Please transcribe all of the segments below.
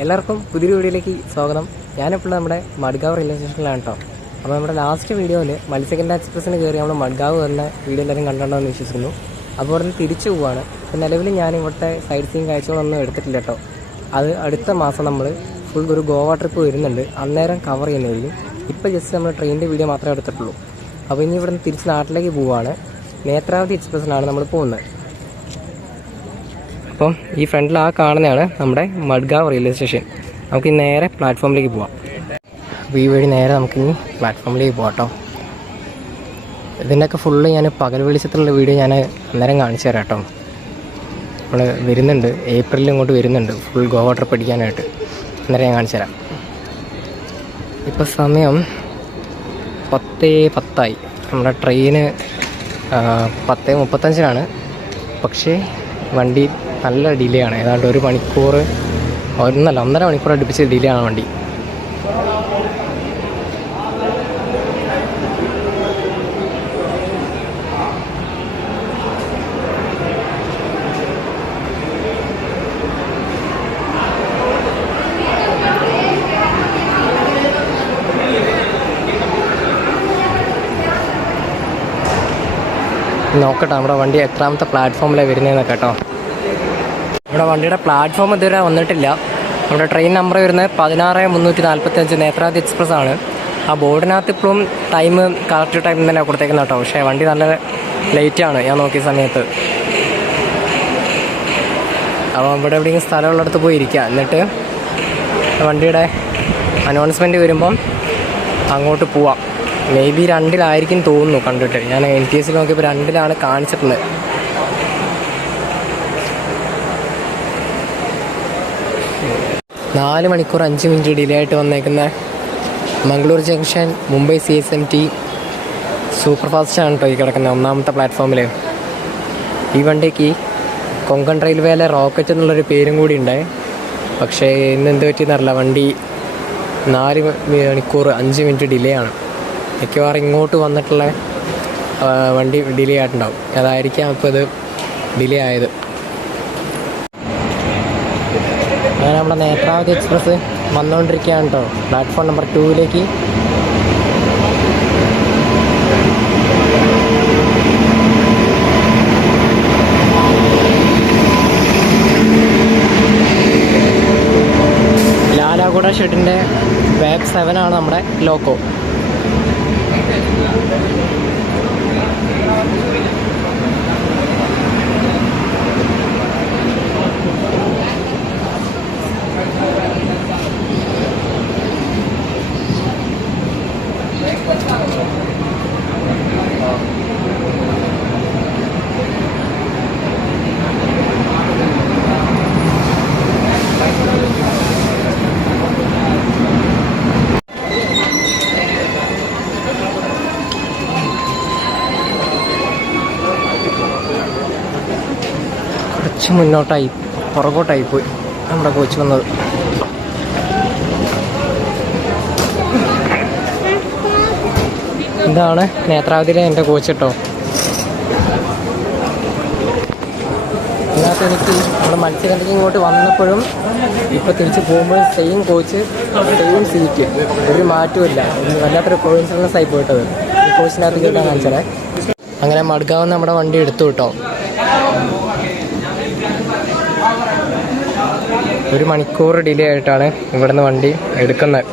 എല്ലാവർക്കും പുതിയൊരു വീഡിയോയിലേക്ക് സ്വാഗതം. ഞാനിപ്പോൾ നമ്മുടെ മഡ്ഗാവ് റെയിൽവേ സ്റ്റേഷനിലാണ് കേട്ടോ. അപ്പോൾ നമ്മുടെ ലാസ്റ്റ് വീഡിയോയിൽ മത്സ്യകന്യ എക്സ്പ്രസ്സിന് കയറി നമ്മൾ മഡ്ഗാവ് വന്ന വീഡിയോ എല്ലാവരും കണ്ടിട്ടുണ്ടെന്ന് വിശ്വസിക്കുന്നു. അപ്പോൾ അവിടെ നിന്ന് തിരിച്ചു പോവുകയാണ്. അപ്പോൾ നിലവിൽ ഞാൻ ഇവിടുത്തെ സൈഡ് സീയിങ് കാഴ്ചകളൊന്നും എടുത്തിട്ടില്ല കേട്ടോ. അത് അടുത്ത മാസം നമ്മൾ ഫുൾ ഒരു ഗോവ ട്രിപ്പ് വരുന്നുണ്ട്, അന്നേരം കവർ ചെയ്യുന്നതായിരിക്കും. ഇപ്പോൾ ജസ്റ്റ് നമ്മൾ ട്രെയിനിൻ്റെ വീഡിയോ മാത്രമേ എടുത്തിട്ടുള്ളൂ. അപ്പോൾ ഇനി ഇവിടെ നിന്ന് തിരിച്ച് നാട്ടിലേക്ക് പോവുകയാണ്. നേത്രാവതി എക്സ്പ്രസ്സിനാണ് നമ്മൾ പോകുന്നത്. അപ്പം ഈ ഫ്രണ്ടിൽ ആ കാണുന്നതാണ് നമ്മുടെ മഡ്ഗാവ് റെയിൽവേ സ്റ്റേഷൻ. നമുക്ക് നേരെ പ്ലാറ്റ്ഫോമിലേക്ക് പോവാം. അപ്പോൾ ഈ വഴി നേരെ നമുക്കിനി പ്ലാറ്റ്ഫോമിലേക്ക് പോകാം കേട്ടോ. ഇതിൻ്റെയൊക്കെ ഫുള്ള് ഞാൻ പകൽ വെളിച്ചത്തിലുള്ള വീഡിയോ ഞാൻ അന്നേരം കാണിച്ചു തരാം കേട്ടോ. നമ്മൾ വരുന്നുണ്ട്, ഏപ്രിലിൽ ഇങ്ങോട്ട് വരുന്നുണ്ട് ഫുൾ ഗോവ ട്രിപ്പ് അടിക്കാനായിട്ട്. അന്നേരം ഞാൻ കാണിച്ചു തരാം. ഇപ്പോൾ സമയം 10:10 നമ്മുടെ ട്രെയിന് 10:35 പക്ഷേ വണ്ടി നല്ല ഡിലേ ആണ്. ഏതാണ്ട് 1 മണിക്കൂർ, 1.5 മണിക്കൂർ അടുപ്പിച്ച് ഡിലേ ആണ് വണ്ടി. നോക്കട്ടെ നമ്മുടെ വണ്ടി എത്രാമത്തെ പ്ലാറ്റ്ഫോമിലാണ് വരുന്നതെന്ന് കേട്ടോ. നമ്മുടെ വണ്ടിയുടെ പ്ലാറ്റ്ഫോം ഇതുവരെ വന്നിട്ടില്ല. നമ്മുടെ ട്രെയിൻ നമ്പർ വരുന്നത് 16-345 നേത്രാവതി എക്സ്പ്രസ് ആണ്. ആ ബോർഡിനകത്ത് ഇപ്പോഴും ടൈം കറക്റ്റ് ടൈം തന്നെ കൊടുത്തേക്കുന്നത് കേട്ടോ. പക്ഷേ വണ്ടി നല്ല ലേറ്റാണ് ഞാൻ നോക്കിയ സമയത്ത്. അപ്പോൾ ഇവിടെ എവിടെയെങ്കിലും സ്ഥലമുള്ളിടത്ത് പോയി ഇരിക്കുക, എന്നിട്ട് വണ്ടിയുടെ അനൗൺസ്മെൻറ്റ് വരുമ്പം അങ്ങോട്ട് പോവാം. മേ ബി 2-ലായിരിക്കും തോന്നുന്നു കണ്ടിട്ട്. ഞാൻ NTS നോക്കിയപ്പോൾ 2-ലാണ് കാണിച്ചിട്ടുള്ളത്. നാല് മണിക്കൂർ 5 മിനിറ്റ് ഡിലേ ആയിട്ട് വന്നേക്കുന്ന Mangalore junction Mumbai CSMT super ഫാസ്റ്റാണ് കേട്ടോ ഈ കിടക്കുന്നത് 1ാമത്തെ പ്ലാറ്റ്ഫോമിൽ. ഈ വണ്ടിക്ക് കൊങ്കൺ റെയിൽവേയിലെ റോക്കറ്റ് എന്നുള്ളൊരു പേരും കൂടി ഉണ്ടായി. പക്ഷേ ഇന്ന് എന്ത് പറ്റിയെന്നറിയില്ല, വണ്ടി 4 മണിക്കൂർ 5 മിനിറ്റ് ഡിലേ ആണ്. മിക്കവാറും ഇങ്ങോട്ട് വന്നിട്ടുള്ള വണ്ടി ഡിലേ ആയിട്ടുണ്ടാവും, അതായിരിക്കാം ഇപ്പോൾ ഇത് ഡിലേ ആയത്. അങ്ങനെ നമ്മുടെ നേത്രാവതി എക്സ്പ്രസ് വന്നുകൊണ്ടിരിക്കുകയാണ് കേട്ടോ പ്ലാറ്റ്ഫോം നമ്പർ 2-ലേക്ക്. ലാലാഗുഡ ഷെഡിൻ്റെ ബാക്ക് 7 ആണ് നമ്മുടെ ലോക്കോ. കുറച്ച് മുന്നോട്ടായി, പുറകോട്ടായി പോയി നമ്മുടെ കോച്ച് വന്നത്. ഇതാണ് നേത്രാവതിയിലെ എൻ്റെ കോച്ച് കേട്ടോ. ഇതിനകത്ത് എനിക്ക് നമ്മുടെ മത്സ്യകന്യക്ക് ഇങ്ങോട്ട് വന്നപ്പോഴും ഇപ്പോൾ തിരിച്ച് പോകുമ്പോഴും സെയിം കോച്ച്, സെയിം സീറ്റ്, ഒരു മാറ്റമില്ല. വല്ലാത്തൊരു കോയിൻസിഡൻസ് ആയി പോയിട്ടത് ഈ കോച്ചിനകത്ത് കേട്ടാൻ കാണിച്ചത്. അങ്ങനെ മഡ്ഗാവ് നമ്മുടെ വണ്ടി എടുത്തു കേട്ടോ. 1 മണിക്കൂർ ഡിലേ ആയിട്ടാണ് ഇവിടുന്ന് വണ്ടി എടുക്കുന്നത്.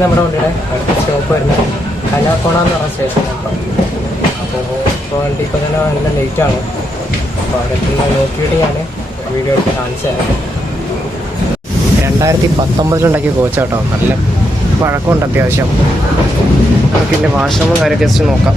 നമ്മുടെ വണ്ടിയുടെ അടുത്ത സ്റ്റോപ്പ് വരുന്നത് കലാക്കോണ എന്ന് പറഞ്ഞ സ്റ്റേഷനാണ്. അപ്പോൾ ഇപ്പോൾ വണ്ടി ഇപ്പോൾ തന്നെ നല്ല ലേറ്റാണ്. അപ്പോൾ അവിടെ നോക്കിയിട്ട് ഞാൻ വീഡിയോ എടുത്ത് കാണിച്ചു തരാം. 2019 കോച്ചാട്ടോ, നല്ല പഴക്കമുണ്ട് അത്യാവശ്യം. നമുക്കിതിൻ്റെ വാഷ്റൂമും കാര്യം ജസ്റ്റ് നോക്കാം.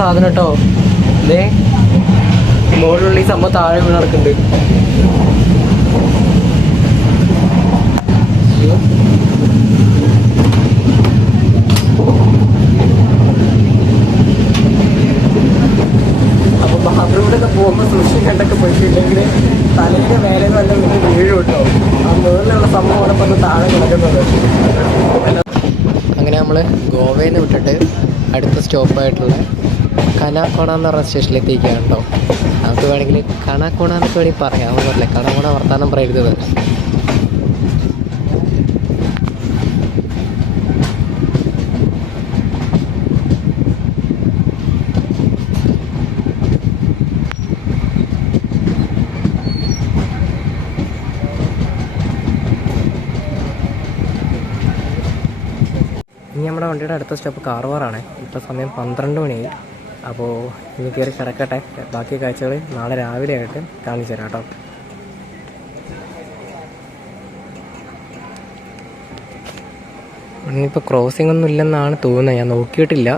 സാധനം കേട്ടോ. ഇതേ മുകളിലുള്ള ഈ സംഭവം താഴെ വീണ് നടക്കുന്നുണ്ട്. അപ്പൊ ബാത്റൂമിലൊക്കെ പോകുമ്പോൾ സൂക്ഷിക്കണ്ടൊക്കെ പോയിട്ടില്ലെങ്കിൽ തലയുടെ മേലെ നല്ല വീഴും കേട്ടോ. ആ മുകളിലുള്ള സംഭവം അവിടെ പറഞ്ഞ് താഴെ കിടക്കുന്നത്. അങ്ങനെ നമ്മൾ ഗോവയിൽ നിന്ന് വിട്ടിട്ട് അടുത്ത സ്റ്റോപ്പായിട്ടുള്ള കനാക്കോണ എന്ന് പറഞ്ഞ സ്റ്റേഷനിലെത്തിയിരിക്കുകയാണ് കേട്ടോ. നമുക്ക് വേണമെങ്കിൽ കണാക്കോണ എന്നൊക്കെ വേണമെങ്കിൽ പറയാം. പറഞ്ഞില്ലേ കണക്കോണ വർത്താനം പറയരുത്. ഇനി നമ്മുടെ വണ്ടിയുടെ അടുത്ത സ്റ്റോപ്പ് കാർവാറാണ്. ഇപ്പോൾ സമയം 12 മണിയായി. അപ്പോൾ ഇനി കയറി കിടക്കട്ടെ. ബാക്കി കാഴ്ചകൾ നാളെ രാവിലെ ആയിട്ട് കാണിച്ചു തരാം കേട്ടോ. ഇനിയിപ്പോൾ ക്രോസിംഗ് ഒന്നും ഇല്ലെന്നാണ് തോന്നുന്നത്. ഞാൻ നോക്കിയിട്ടില്ല.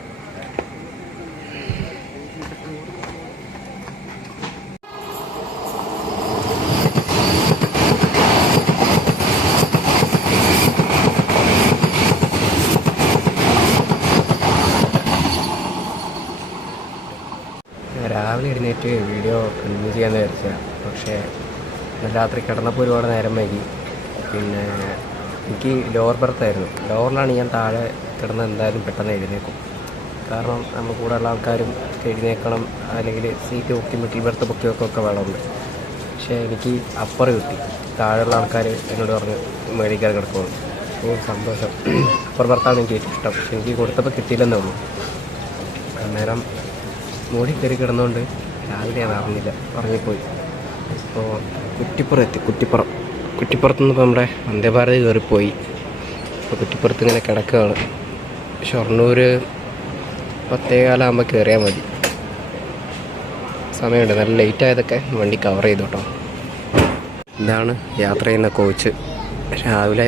രാവിലെ എഴുന്നേറ്റ് വീഡിയോ കണ്ടിന്യൂ ചെയ്യാൻ വിചാരിച്ചാൽ, പക്ഷേ രാത്രി കിടന്നപ്പോൾ ഒരുപാട് നേരം വൈകി. പിന്നെ എനിക്ക് ലോവർ ബർത്തായിരുന്നു. ലോവറിലാണ് ഞാൻ താഴെ കിടന്ന് എന്തായാലും പെട്ടെന്ന് എഴുന്നേക്കും. കാരണം നമ്മൾ കൂടെ ഉള്ള ആൾക്കാരും എഴുന്നേക്കണം, അല്ലെങ്കിൽ സീറ്റ് ബുക്കി മിഡിൽ ബർത്ത് ബുക്ക് ഒക്കെ വേണമുണ്ട്. പക്ഷേ എനിക്ക് അപ്പർ കിട്ടി. താഴെയുള്ള ആൾക്കാർ എന്നോട് പറഞ്ഞു മേടിക്കാൻ കിടക്കുള്ളൂ. ഓ സന്തോഷം. അപ്പർ ബർത്താണ് എനിക്ക് ഏറ്റവും ഇഷ്ടം. പക്ഷെ എനിക്ക് കൊടുത്തപ്പോൾ കിട്ടിയില്ലെന്നേ ഉള്ളൂ. അന്നേരം മൂടി കയറി കിടന്നുകൊണ്ട് രാവിലെ ഞാൻ അറിഞ്ഞില്ല, ഉറങ്ങിപ്പോയി. അപ്പോൾ കുറ്റിപ്പുറത്തുനിന്ന് ഇപ്പോൾ നമ്മുടെ വന്ദേഭാരത് കയറിപ്പോയി. അപ്പോൾ കുറ്റിപ്പുറത്ത് ഇങ്ങനെ കിടക്കുകയാണ്. ഷൊർണൂർ 10:15 കയറിയാൽ മതി. സമയമുണ്ട്. നല്ല ലേറ്റ് ആയതൊക്കെ വണ്ടി കവർ ചെയ്തു കേട്ടോ. ഇതാണ് യാത്ര ചെയ്യുന്ന കോച്ച്. രാവിലെ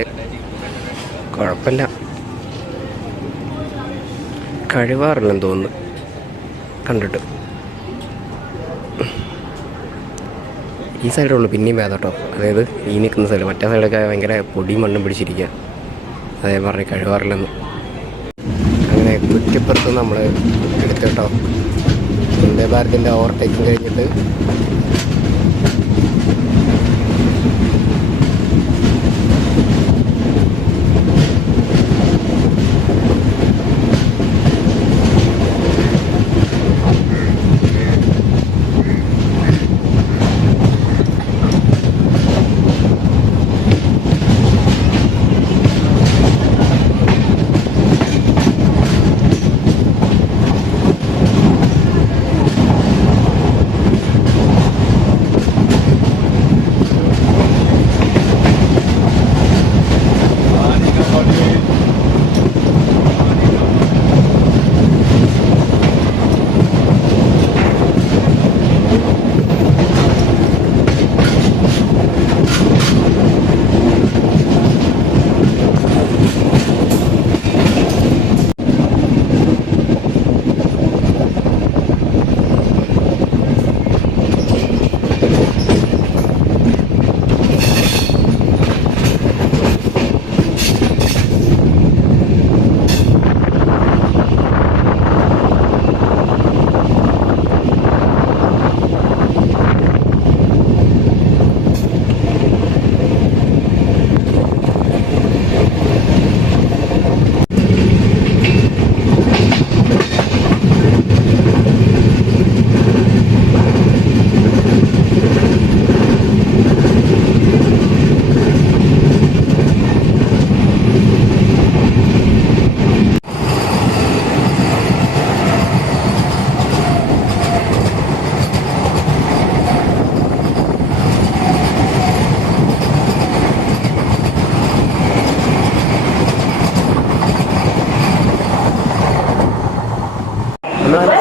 കുഴപ്പമില്ല, കഴിവാറില്ലെന്ന് തോന്നുന്നു കണ്ടിട്ട്. ഈ സൈഡുള്ളൂ പിന്നെയും ഭേദം കേട്ടോ. അതായത് ഈ നിൽക്കുന്ന സൈഡ്, മറ്റേ സൈഡൊക്കെ ഭയങ്കര പൊടിയും മണ്ണും പിടിച്ചിരിക്കുക. അതേ പറഞ്ഞ് കഴിവാറില്ലെന്ന്. അങ്ങനെ കുറ്റിപ്പുറത്ത് നമ്മൾ എടുത്തു കേട്ടോ. വന്ദേ ഭാരതിൻ്റെ ഓവർടേക്കിങ് കഴിഞ്ഞിട്ട്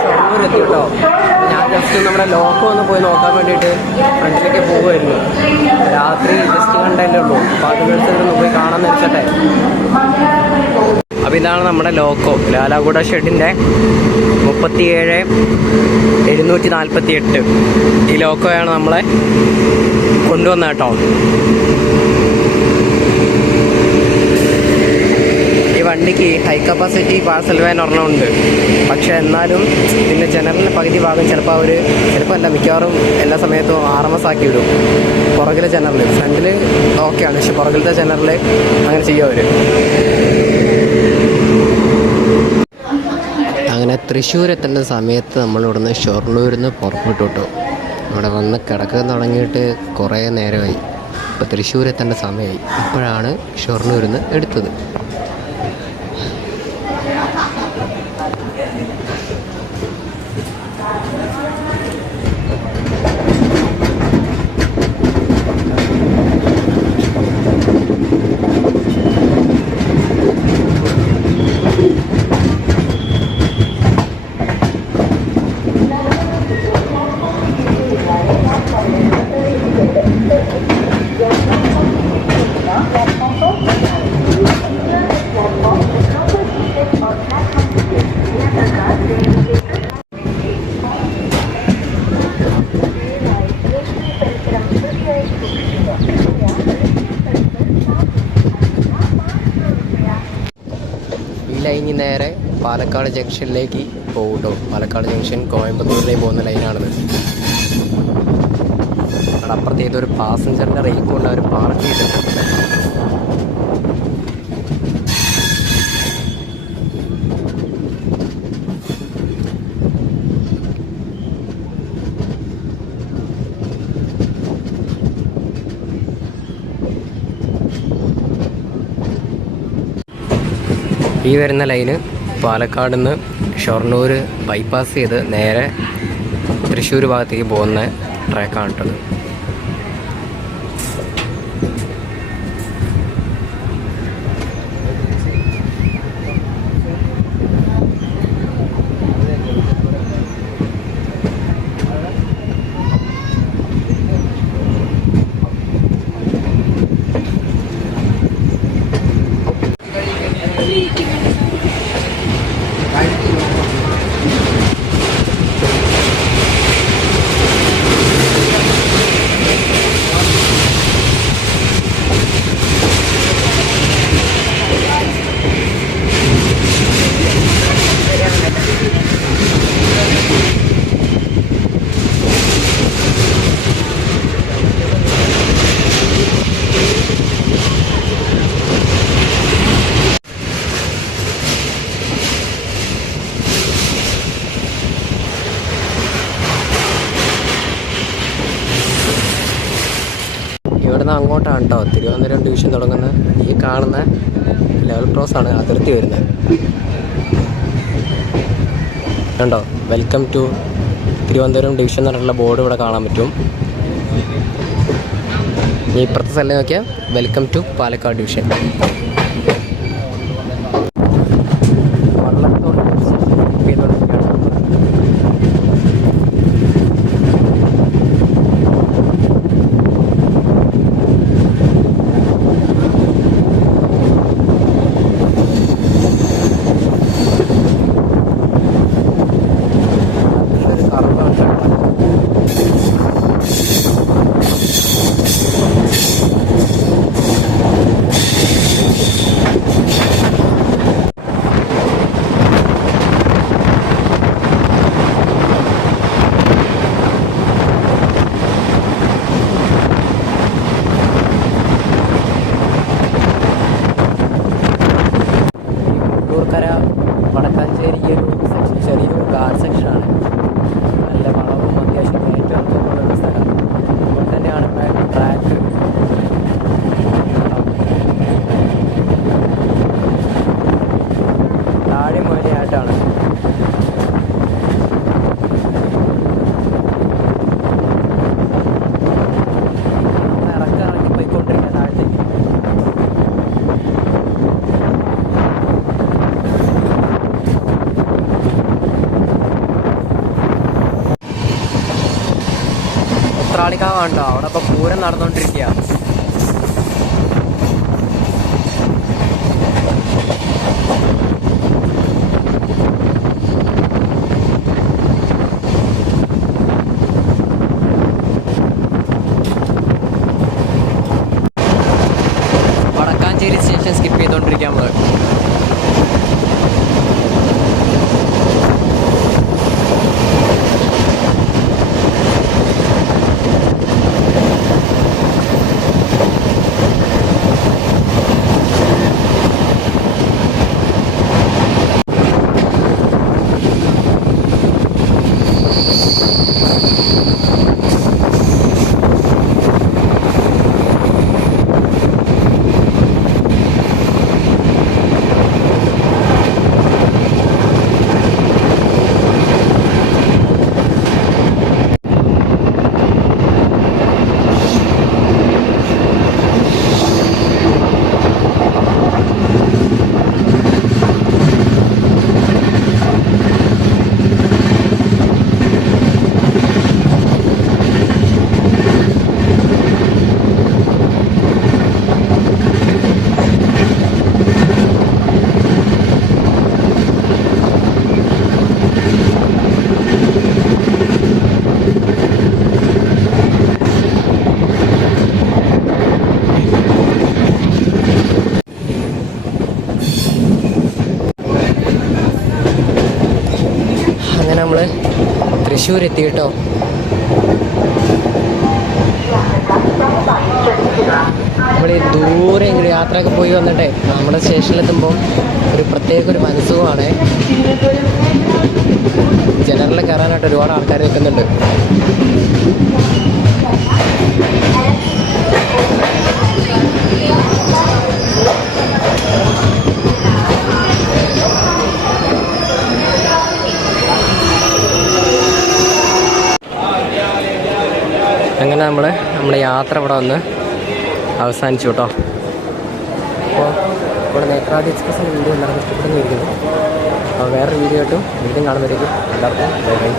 ഷൊർണൂരെത്തി കേട്ടോ. ഞാൻ ജസ്റ്റ് നമ്മുടെ ലോക്കോ ഒന്ന് പോയി നോക്കാൻ വേണ്ടിയിട്ട് ഫ്രണ്ടിലേക്ക് പോകുമായിരുന്നു. രാത്രി ജസ്റ്റ് കണ്ടല്ലേ ഉള്ളൂ. അപ്പോൾ അത് എടുത്തിട്ട് പോയി കാണാമെന്ന് വെച്ചിട്ടെ അപ്പോൾ ഇതാണ് നമ്മുടെ ലോക്കോ, ലാലാഗുഡ ഷെഡിൻ്റെ 37-748 ഈ ലോക്കോയാണ് നമ്മളെ കൊണ്ടുവന്നത് കേട്ടോ. ഈ വണ്ടിക്ക് ഹൈ കപ്പാസിറ്റി പാർസൽ വാൻ ഒരെണ്ണമുണ്ട്. പക്ഷേ എന്നാലും ഇതിൻ്റെ ജനറലിൻ്റെ പകുതി ഭാഗം ചിലപ്പോൾ അല്ല മിക്കവാറും എല്ലാ സമയത്തും RMS ആക്കി വിടും. പുറകിലെ ജനറൽ, ഫ്രണ്ടിൽ ഓക്കെയാണ്, പക്ഷെ പുറകിലത്തെ ജനറൽ അങ്ങനെ ചെയ്യും അവർ. അങ്ങനെ തൃശ്ശൂർ എത്തേണ്ട സമയത്ത് നമ്മളിവിടുന്ന് ഷൊർണൂരിൽ നിന്ന് പുറപ്പെട്ടു കേട്ടോ. ഇവിടെ വന്ന് കിടക്കാൻ തുടങ്ങിയിട്ട് കുറേ നേരമായി. ഇപ്പോൾ തൃശ്ശൂർ എത്തേണ്ട സമയമായി. ഇപ്പോഴാണ് ഷൊർണൂരിൽ നിന്ന് എടുത്തത്. ലൈനിൽ നേരെ പാലക്കാട് ജംഗ്ഷനിലേക്ക് പോകും കേട്ടോ. പാലക്കാട് ജംഗ്ഷൻ കോയമ്പത്തൂരിലേക്ക് പോകുന്ന ലൈനാണിത്. അവിടെ അപ്പുറത്ത് ഏതൊരു പാസഞ്ചറിൻ്റെ റെയിൽ കൊണ്ട് അവർ പാർക്ക് ചെയ്തിട്ടുണ്ട്. ഈ വരുന്ന ലൈന് പാലക്കാട് നിന്ന് ഷൊർണൂർ ബൈപ്പാസ് ചെയ്ത് നേരെ തൃശ്ശൂർ ഭാഗത്തേക്ക് പോകുന്ന ട്രാക്കാണ് കേട്ടത്. ഇവിടുന്ന് അങ്ങോട്ടാണ് കേട്ടോ തിരുവനന്തപുരം ഡിവിഷൻ തുടങ്ങുന്നത്. ഈ കാണുന്ന ലെവൽ ക്രോസ് ആണ് അതിർത്തി വരുന്നത്. കണ്ടോ, വെൽക്കം ടു തിരുവനന്തപുരം ഡിവിഷൻ എന്ന് പറഞ്ഞിട്ടുള്ള ബോർഡ് ഇവിടെ കാണാൻ പറ്റും. ഈ ഇപ്പുറത്തെ സ്ഥലം നോക്കിയാൽ welcome to Palakkad division. Vadakkanchery ഈ ഒരു സെക്ഷൻ ചെറിയൊരു ഗാർഡ് സെക്ഷനാണ്. നല്ല വളവും അത്യാവശ്യം ഏറ്റവും തോന്നുന്ന സ്ഥലം. അതുപോലെ തന്നെയാണ് ട്രാക്ക്. താഴെ മുതലായിട്ടാണ്. ഇറക്കി പോയിക്കൊണ്ടിരിക്കുക താഴത്തേക്ക്. ഉത്രാളിക്കാവുണ്ടോ, അവിടെ ഇപ്പോൾ പൂരം നടന്നുകൊണ്ടിരിക്കുക. കഴിക്കാൻ നമ്മൾ. അങ്ങനെ നമ്മൾ തൃശ്ശൂർ എത്തി കേട്ടോ. നമ്മൾ ഈ ദൂരെ എങ്കിലും യാത്രയൊക്കെ പോയി വന്നിട്ടേ നമ്മുടെ സ്റ്റേഷനിലെത്തുമ്പോൾ ഒരു മനസ്സുഖമാണ്. ജനറലിൽ കയറാനായിട്ട് ഒരുപാട് ആൾക്കാർ വെക്കുന്നുണ്ട്. അങ്ങനെ നമ്മുടെ യാത്ര ഇവിടെ വന്ന് അവസാനിച്ചു കേട്ടോ. അപ്പോൾ ഇവിടെ നേത്രാവതി എക്സ്പ്രസിൻ്റെ വീഡിയോ എല്ലാവർക്കും ഇഷ്ടപ്പെടുന്നിരിക്കുന്നു. അപ്പോൾ വേറൊരു വീഡിയോ ആയിട്ടും വീണ്ടും കാണുമ്പോഴേക്കും എല്ലാവർക്കും ബൈ ബൈ.